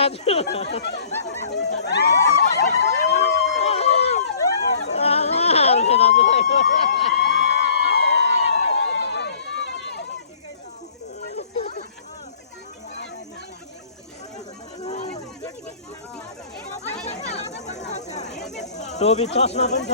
दाजु टोपी चस्मा पनि छ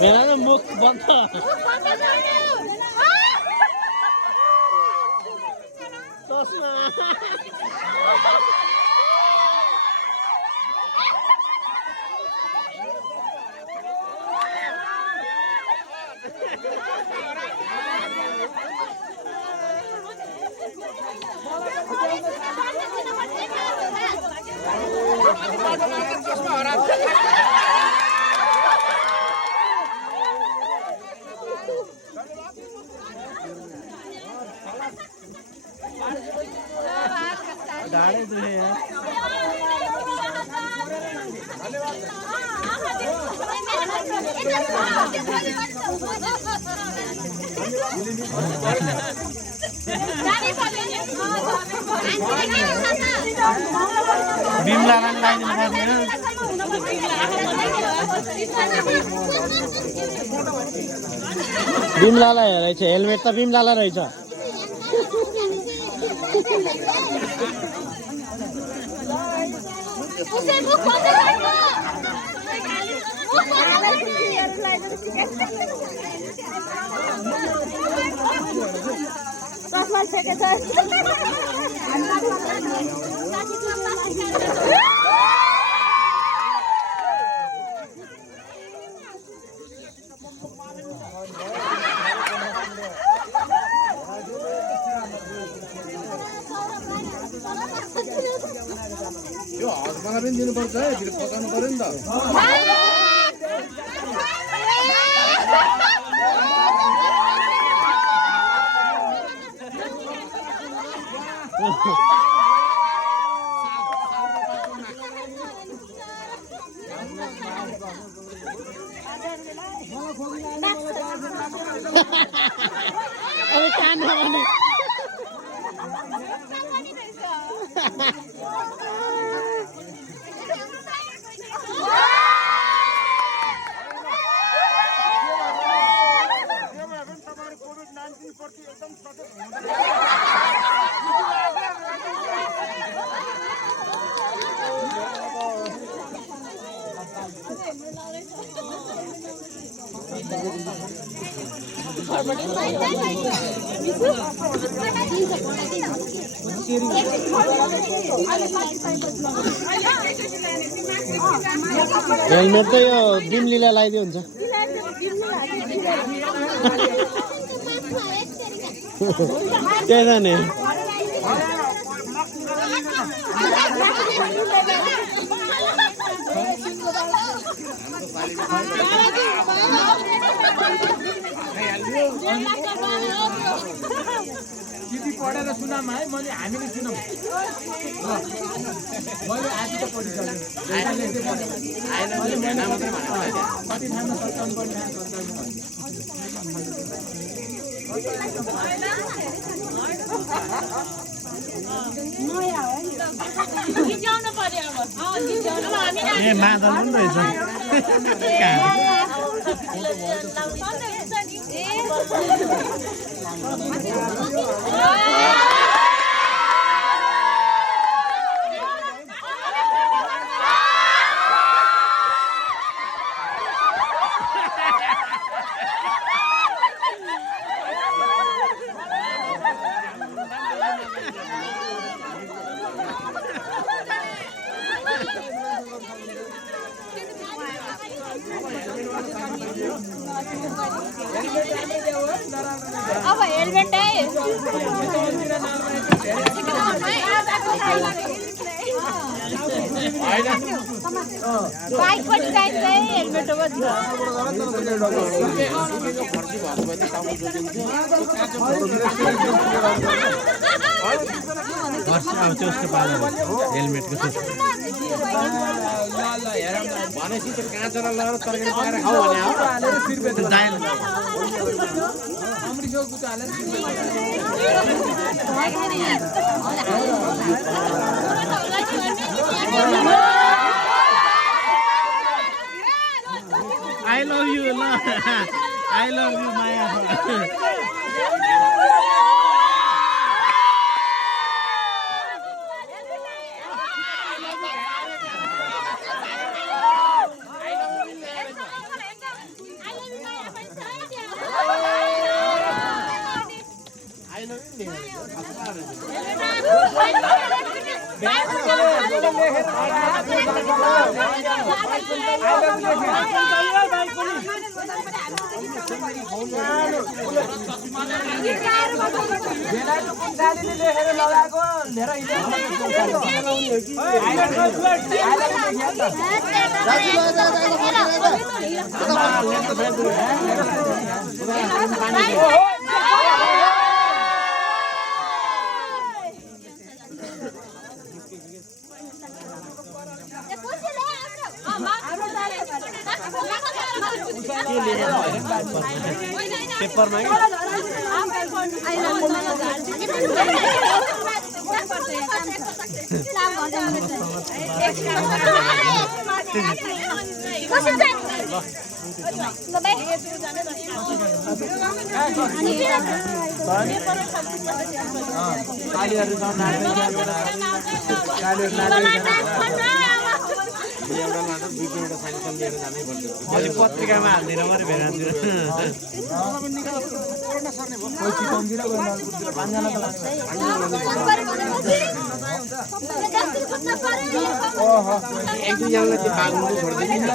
मेरा ना मुख बन्द चस्मा दाढ़े जो है यार बिमला बिमलालाई रहेछ हेलमेट त बिमलालाई रहेछ यो हस्बन्डलाई पनि दिनुपर्छ है फेरि पकाउनु पर्यो नि त अब कान भने हेलमेट त यो बिमलीलाई लगाइदियो हुन्छ त्यही त नि दिदी पढेर सुनाम है मैले हामीले सुनौँ मैले आज त पढिसकेँ कति ठाउँमा सत्ताउनु पर्ने ए मादल पनि रहेछ अब हेलमेट है बाइक पनि चाहिन्छ हेलमेट हो भन्छ उसको पालन हेलमेटको भनेपछि त्यो काँचरा लगाएर तरकारी पकाएर खाऊ भने I love you, no. I love you, Maya. Paper में पत्रिका में हाल्दिन मात्रै भेडातिर एक दुईजनालाई त्यो बाग्नु छोडिदिनु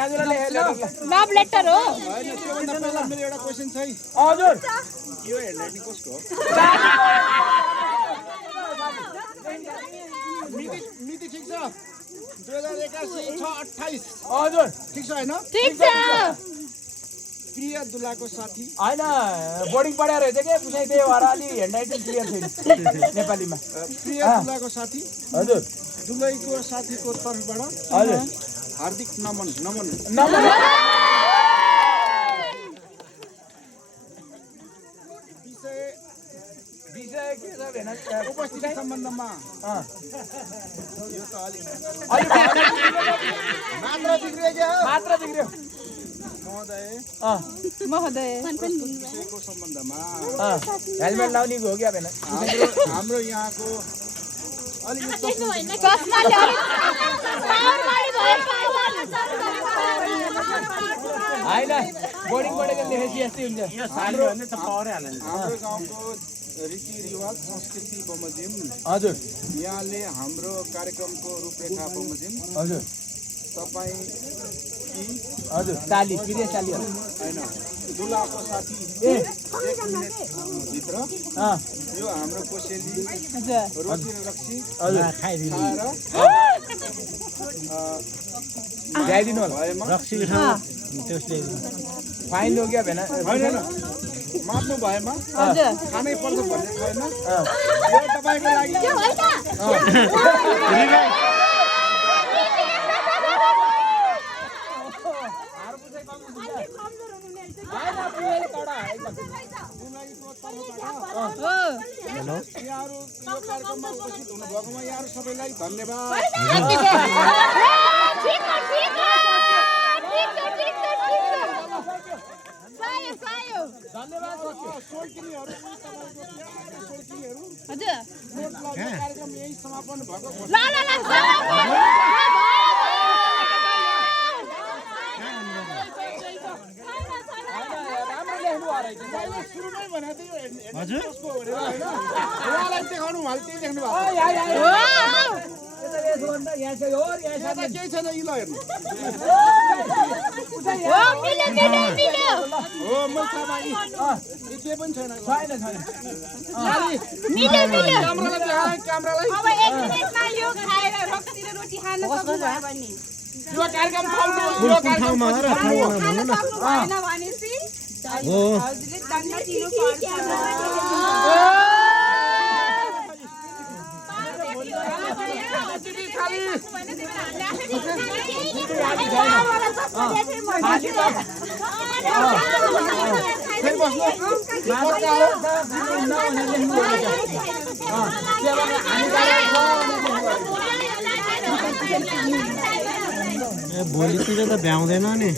लभ लेटर हो मेरो एउटा क्वेसन छ है हजुर यो हेडलाइन कसको हो मिति ठिक छ 2081 628 हजुर ठिक छ हैन ठीक छ प्रिय दुलाको साथी हैन बोर्डिङ पढाएर रहेछ के कुनै त्यही भएर अलि ह्यान्डराइटिङ क्लियर छैन नेपालीमा प्रिय दुलाको साथी हजुर दुलैको साथीको तर्फबाट हजुर हार्दिक नमन विषय के छ भेना उपस्थिति सम्बन्धमा यो त अलि मात्र बिग्रियो महोदय विषयको सम्बन्धमा हेलमेट लाउने हो क्या भेना हाम्रो यहाँको अलि होइन बोर्डिङ पढेको लेखेपछि यस्तै हुन्छ हाम्रो गाउँको रीतिरिवाज संस्कृति बमोजिम हजुर यहाँले हाम्रो कार्यक्रमको रूपरेखा बमोजिम हजुर तपाईँ हजुर चाली प्रिय चाली होइन दुलाको साथी ए 1 मिनेट भित्र यो हाम्रो कोसेली रोटी रक्सी हजुर खाएर ल्याइदिनु होला भएमा रक्सी त्यसले फाइन हो क्या भेना होइन मात्नु भएमा खानै पर्छ भन्ने छैन यो तपाईँको लागि यहाँहरू यो कार्यक्रममा उपस्थित हुनुभएकोमा यहाँहरू सबैलाई धन्यवाद कार्यक्रम यही समापन भएको राम्रो लेख्नु सुरुमै भनेको थियो हजुर उहाँलाई देखाउनु भयो त्यही देख्नु भएको यहाँ चाहिँ हो यहाँ यहाँ त केही छैन यी ल हेर्नु हो मैले थाहा पाएँ यी केही पनि छैन क्यामेरालाई देखाएँ क्यामेरालाई अब 1 मिनेटमा यो खाएर रक्सी र रोटी खान सक्नुभयो भने यो कार्यक्रम थाल्नु कुन ठाउँमा हो र ठाउँमा भन्नु न भएन भनेपछि हो हजुरले दण्ड दिनुपर्छ फेरि बस्नु भोलितिर त भ्याउँदैन नि